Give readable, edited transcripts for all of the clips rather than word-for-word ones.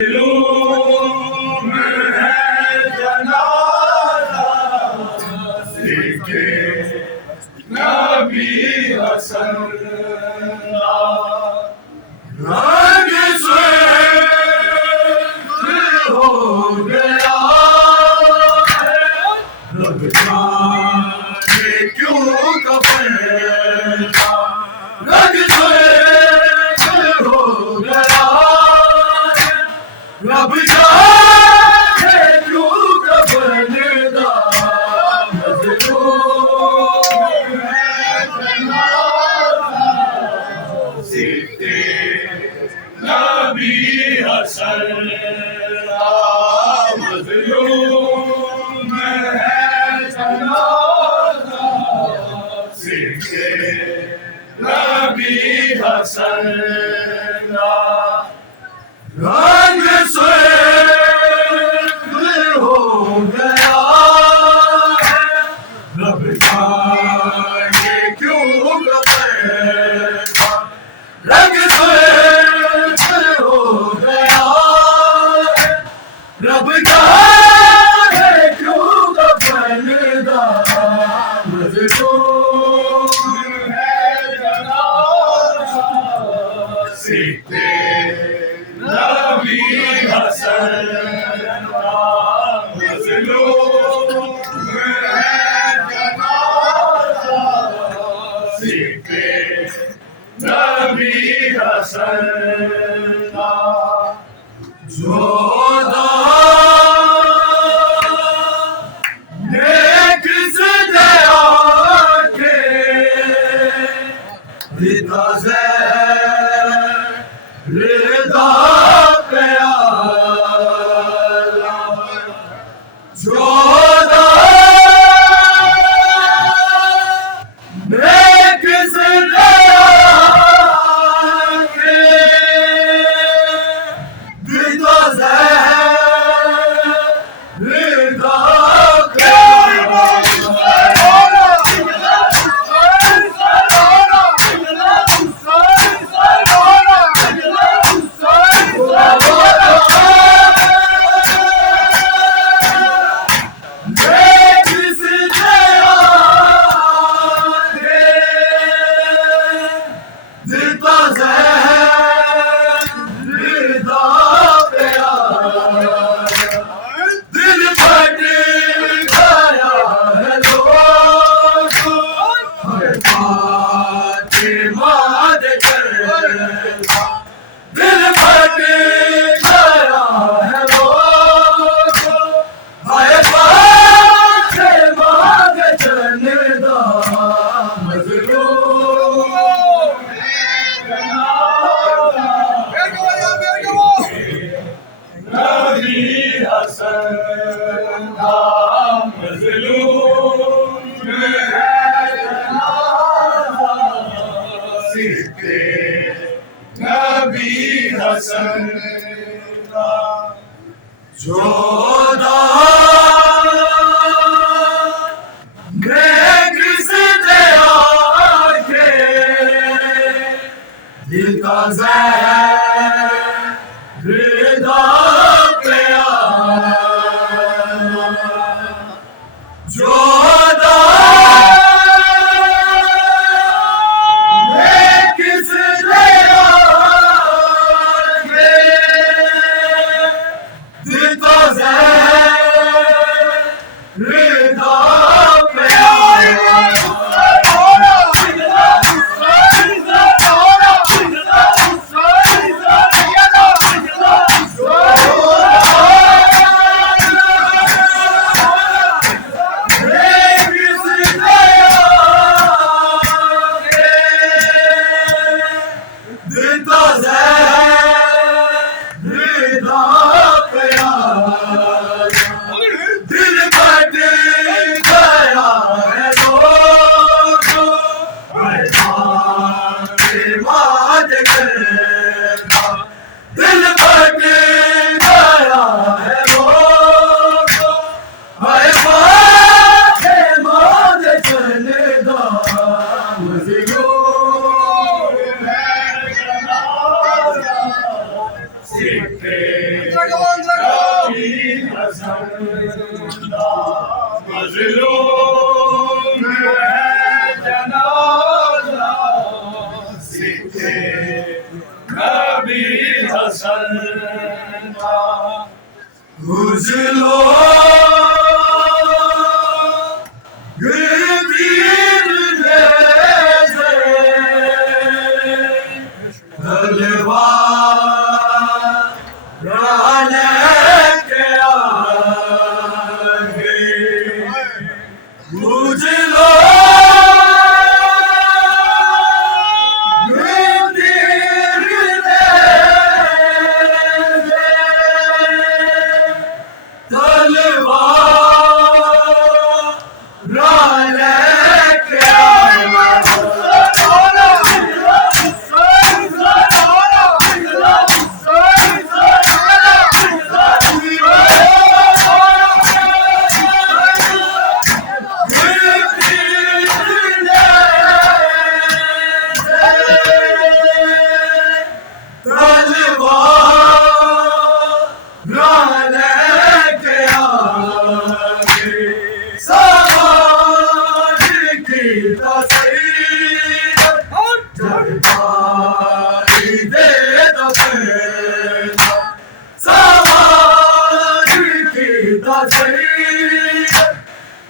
दिलों में है जनाजा सीखे नबी हसन का रंग स्वर्ग हो गया है। रब जाने क्यों कफन का रंग स्वर्ग हो गया है। रब जाने क्यों कफन का मज़लूम है जनाजा सीखे नबी हसन का मज़लूम है जनाजा सीखे नबी हसन का रंग स्वर्ग हो गया है। रब जाने क्यों कफन का रंग स्वर्ग हो गया है। रब जाने क्यों कफन का मज़लूम है जनाजा सीखे नबी हसन का मज़लूम है जनाजा सीखे नबी हसन का जो नेक से दया के रिदा से रिदा प्याला जो नेक से दया के रिदा से रिदा दिल फट गया है वो हाय पाछे मांग चलदा मज़लूम है जनाजा नबी हसन का मज़लूम है जनाजा सीखे नबी हसन का जो नेक से दया के दिल का ज़हरिदा प्याला जो because कभी हसनदा मजलूम है जनाजा सीखे कभी हसनदा गुजलो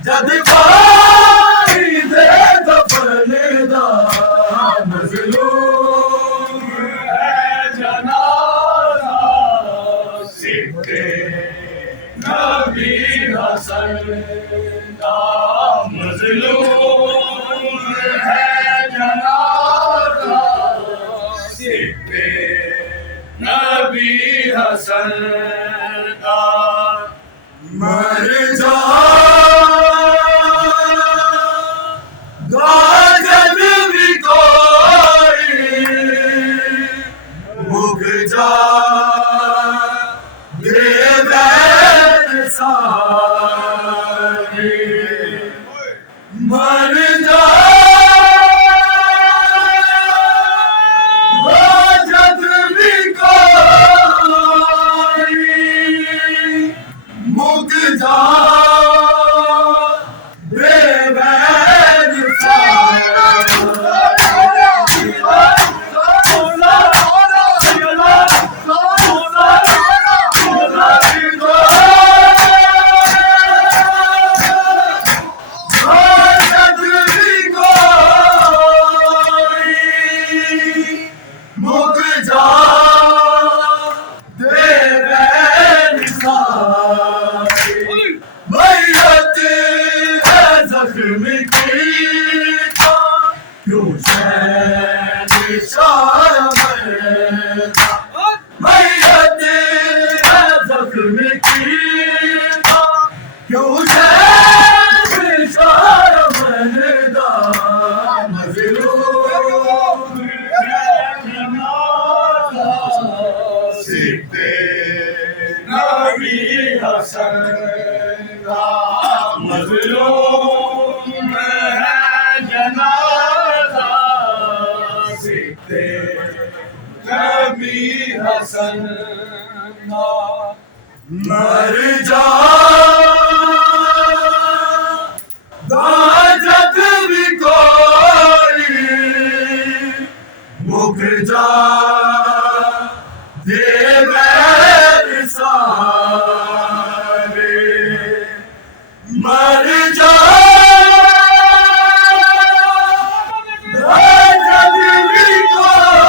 जद पाई दे दफन दा मजलूम है जनाजा सिक्के नबी हसन दा मजलूम है जनाजा सिक्के नबी हसन दा मर जा मर जा जद भी कोई मुक जा मजलूम है जनाजा सीखते कभी हसन मर जा जद भी कोई मुक जा मर जा जद भी कोई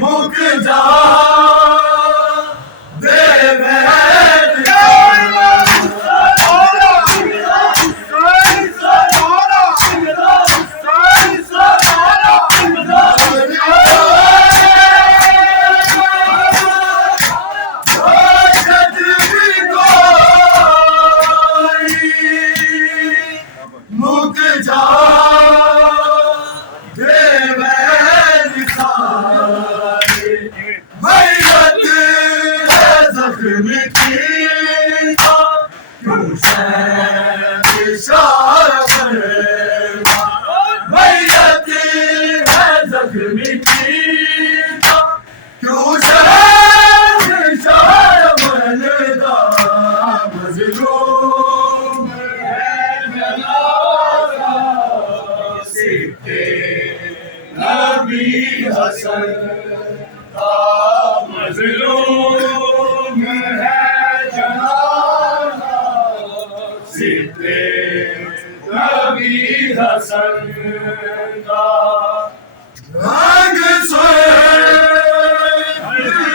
मुक जा का मजलूम है जनाजा सिद्दे नबी हसन का। रंग से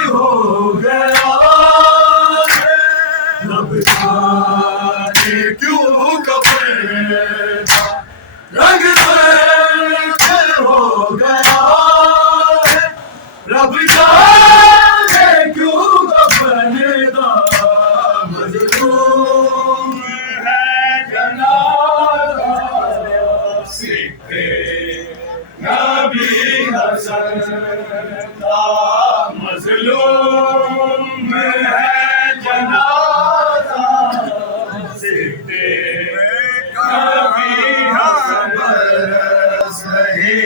हो गया रब जाने क्यों कफन का। रंग से हो गया रब जाने क्यों कफन का। मजलूम है जनाजा सिद्दे नबी हसन का। मजलूम